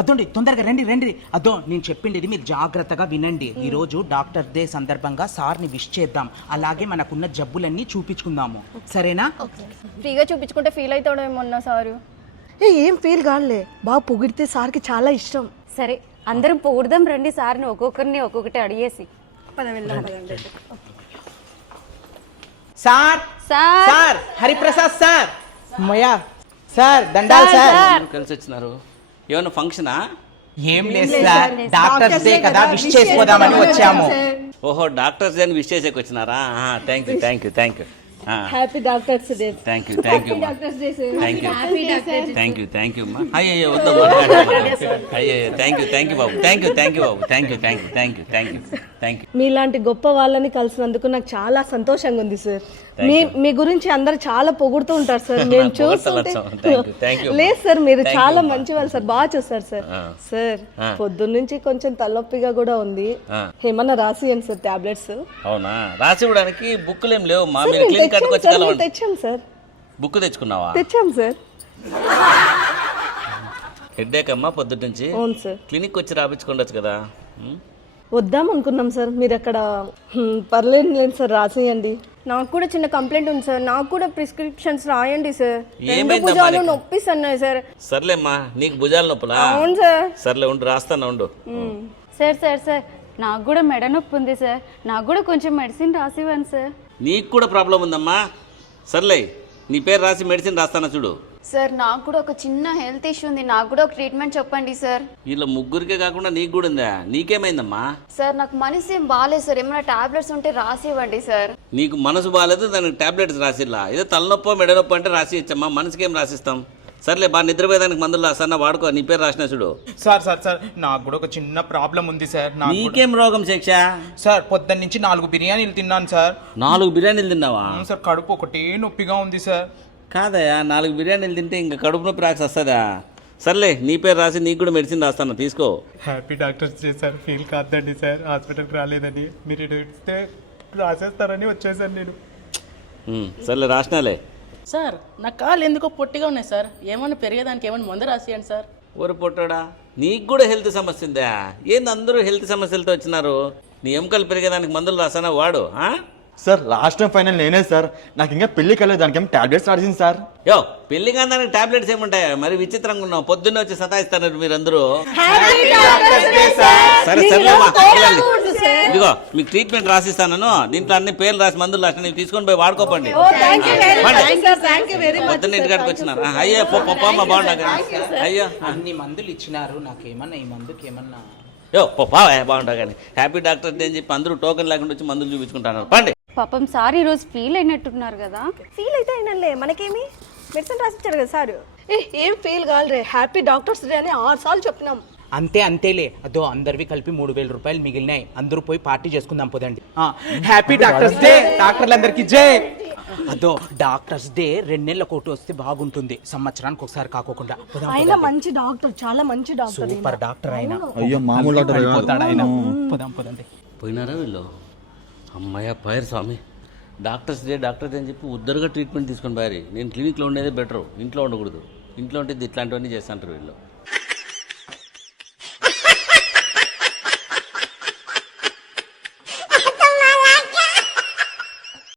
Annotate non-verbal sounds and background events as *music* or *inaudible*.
అదోండి తొందరగా రండి రండి. అదో నేను చెప్పిండేది మీరు జాగ్రత్తగా వినండి. ఈ రోజు డాక్టర్ డే సందర్భంగా సార్ని విష్ చేద్దాం. అలాగే మనకున్న జబ్బులన్నీ చూపించుకుందాము. సరేనా? ఫ్రీగా చూపించుకుంటే ఫీల్ అవుతాడేమన్నా సారు. ఏ ఏం ఫీల్ కాదులే. బాగా పొగిడితే సార్కి చాలా ఇష్టం. సరే అందరం పొగుడదాం రండి సార్ని ఒక్కొక్కరిని ఒక్కొక్కటి అడిగేసి. Sir! Sir! Sir! Hariprasad sir! అమ్మయ్యా సార్ దండాలు సార్ కలిసి వచ్చినారు? ఏమన్నా ఫంక్షనా ఏం లేదు సార్. డాక్టర్స్ డే కదా విష్ చేసుకోదామని వచ్చాము. ఓహో డాక్టర్స్ అని విష్ చేసేకి వచ్చినారా thank you thank you thank you happy doctors day thank you thank you thank you thank you thank you అమ్మా అయ్యో వద్దమ్మా అయ్యో థ్యాంక్ యూ థ్యాంక్ యూ బాబు. Thank you thank you Babu. Thank you thank you thank you thank you thank you మీలాంటి గొప్ప వాళ్ళని కలిసినందుకు నాకు చాలా సంతోషంగా ఉంది సార్ మీ మీ గురించి అందరు చాలా పొగుడుతూ ఉంటారు సార్ *laughs* నేను చూస్తుంటే *laughs* లేదు సార్ మీరు చాలా మంచి వాళ్ళు సార్ బాగా చూస్తారు సార్ సార్ పొద్దున్న నుంచి కొంచెం తలనొప్పిగా కూడా ఉంది. ఏమన్నా రాసియండి సార్ టాబ్లెట్స్? అవునా? రాసి ఇవ్వడానికి బుక్కులు ఏం లేవు. మా మీరు క్లినిక్ తెచ్చాం సార్ బుక్ తెచ్చుకున్నావా? తెచ్చాం సార్ హెడ్ఏక్ అమ్మా పొద్దుట నుంచి అవును సార్ క్లినిక్ వచ్చి రాపించుకోండొచ్చు కదా? వద్దాం అనుకున్నాం సార్. మీరు అక్కడ పర్లేదు లేదు సార్ రాసేయండి. నాకు కూడా చిన్న కంప్లైంట్ ఉంది సార్. నాకు కూడా ప్రిస్క్రిప్షన్స్ రాయండి సార్. రెండు ఏమైందమ్మా భుజాలు నీకు? నొప్పిస్తున్నాయి సార్. సర్లేమ్మా నీకు భుజాల నొప్పులా? అవును సార్. సర్లే ఉండు రాస్తాను ఉండు. Sir sir sir. నాకు కూడా మెడ నొప్పి ఉంది సార్. నాకు కూడా కొంచెం మెడిసిన్ రాసివ్వండి సార్. నీకు కూడా ప్రాబ్లం ఉందమ్మా. సర్లే నీ పేరు రాసి మెడిసిన్ రాస్తానా చూడు. సార్ నాకు కూడా ఒక చిన్న హెల్త్ ఇష్యూ ఉంది. నాకు కూడా ఒక ట్రీట్మెంట్ చెప్పండి సార్. వీళ్ళ ముగ్గురికే కాకుండా నీకు కూడా ఉందా? నీకేమైందమ్మా? సార్ నాకు మనసు ఏం బాగాలేదు సార్. ఏమైనా టాబ్లెట్స్ ఉంటే రాసి ఇవ్వండి సార్. నీకు మనసు బాగాలేదు దానికి టాబ్లెట్స్ రాసిల్లా ఏదో తలనొప్పో మెడనొప్పో అంటే రాసి ఇచ్చమ్మా మనసుకేం రాసిస్తాం? సర్లే బాగా నిద్రపోయేదానికి మందులు రాస్తానా వాడుకో. నీ పేరు రాసిన చూడు. సార్ సార్ సార్ నాకు కూడా ఒక చిన్న ప్రాబ్లం ఉంది సార్. నాకు కూడా- నీకేం రోగం శిక్ష? సార్ పొద్దున్న నుంచి నాలుగు బిర్యానీలు తిన్నాను సార్. నాలుగు బిర్యానీలు తిన్నావా? అవును సార్ కడుపు ఒకటే నొప్పిగా ఉంది సార్. కాదయా నాలుగు బిర్యానీలు తింటే ఇంకా కడుపు నొప్పి రాక్స్ వస్తుందా సర్లే నీ పేరు రాసి నీకు కూడా మెడిసిన్ రాస్తాను తీసుకో. Happy doctors day sir feel కాదండి సార్ హాస్పిటల్కి రాలేదని. మీరు ఇటు ఇస్తే రాసేస్తారని వచ్చేసాను నేను. సర్లే రాసినాలే. సార్ నా కాళ్ళు ఎందుకో పొట్టిగా ఉన్నాయి సార్ ఏమన్నా పెరిగేదానికి ఏమైనా మందు రాసియండి సార్ ఊరు పొట్టాడా నీకు కూడా హెల్త్ సమస్య ఉందా? ఏంది అందరూ హెల్త్ సమస్యలతో వచ్చినారు? నీ ఎముకలు పెరిగేదానికి మందులు రాసానా? వాడు ఆ? సార్ లాస్ట్ టైం ఫైనల్ నేనే సార్. నాకు ఇంకా పెళ్ళి కలేదు దానికి ఏం టాబ్లెట్స్ రాసింది సార్. యో పెళ్ళి కాదానికి టాబ్లెట్స్ ఏముంటాయి? మరి విచిత్రంగా ఉన్నావు. పొద్దున్నే వచ్చి సతాయిస్తున్నారు మీరందరూ. సరే సరే ఇదిగో మీకు ట్రీట్మెంట్ రాసిస్తాను దీంట్లో అన్ని పేర్లు రాసి మందులు రాసి నీవు తీసుకొని పోయి వాడుకోపండి. పొద్దున్న ఇంటికాడికి వచ్చినారు. ఆ, అయ్యో పో పో, పోమ్మా బాగుండగా అయ్యో. అన్ని మందులు ఇచ్చినారు నాకేమన్నా ఈ మందుకి ఏమన్నా? యో పో పావా బాగుంటా కానీ హ్యాపీ డాక్టర్ డే అని చెప్పి అందరూ టోకెన్ లేకుండా వచ్చి మందులు చూపించుకుంటున్నారు. పండి. పాపం సార్ ఈరోజు ఫీల్ అయినట్టున్నారు కదా. ఫీల్ అయితే అయినలే మనకేమి? మెడిసిన్ రాసిచ్చారు కదా సార్. ఏ ఏం ఫీల్ కాదురే హ్యాపీ డాక్టర్స్ డే అని ఆరు సార్లు చెప్పినాం. అంతే అంతేలే. అదో అందరివి కలిపి మూడు వేల రూపాయలు మిగిలినాయి. అందరూ పోయి పార్టీ చేసుకుందాం పోదండి. హ్యాపీ డాక్టర్స్ డే డాక్టర్లందరికీ జై. అదో డాక్టర్స్ డే రెండు నెలల కోటి వస్తే బాగుంటుంది. సంవత్సరానికి ఒకసారి కాకోకుండా. ఆయన. మంచి డాక్టర్ చాలా మంచి డాక్టర్ సూపర్ డాక్టర్ ఆయన. అయ్యో మామూలు డాక్టర్ ఆయన. పోదాం పోదండి పోయినారా వీళ్ళు? అమ్మాయ పోయారు స్వామి. డాక్టర్స్ డే డాక్టర్ అని చెప్పి ఉద్దరుగా ట్రీట్మెంట్ తీసుకొని పోయారు. నేను క్లినిక్లో ఉండేదే బెటర్ ఇంట్లో ఉండకూడదు. ఇంట్లో ఉంటే ఇట్లాంటివన్నీ చేస్తుంటారు వీళ్ళు.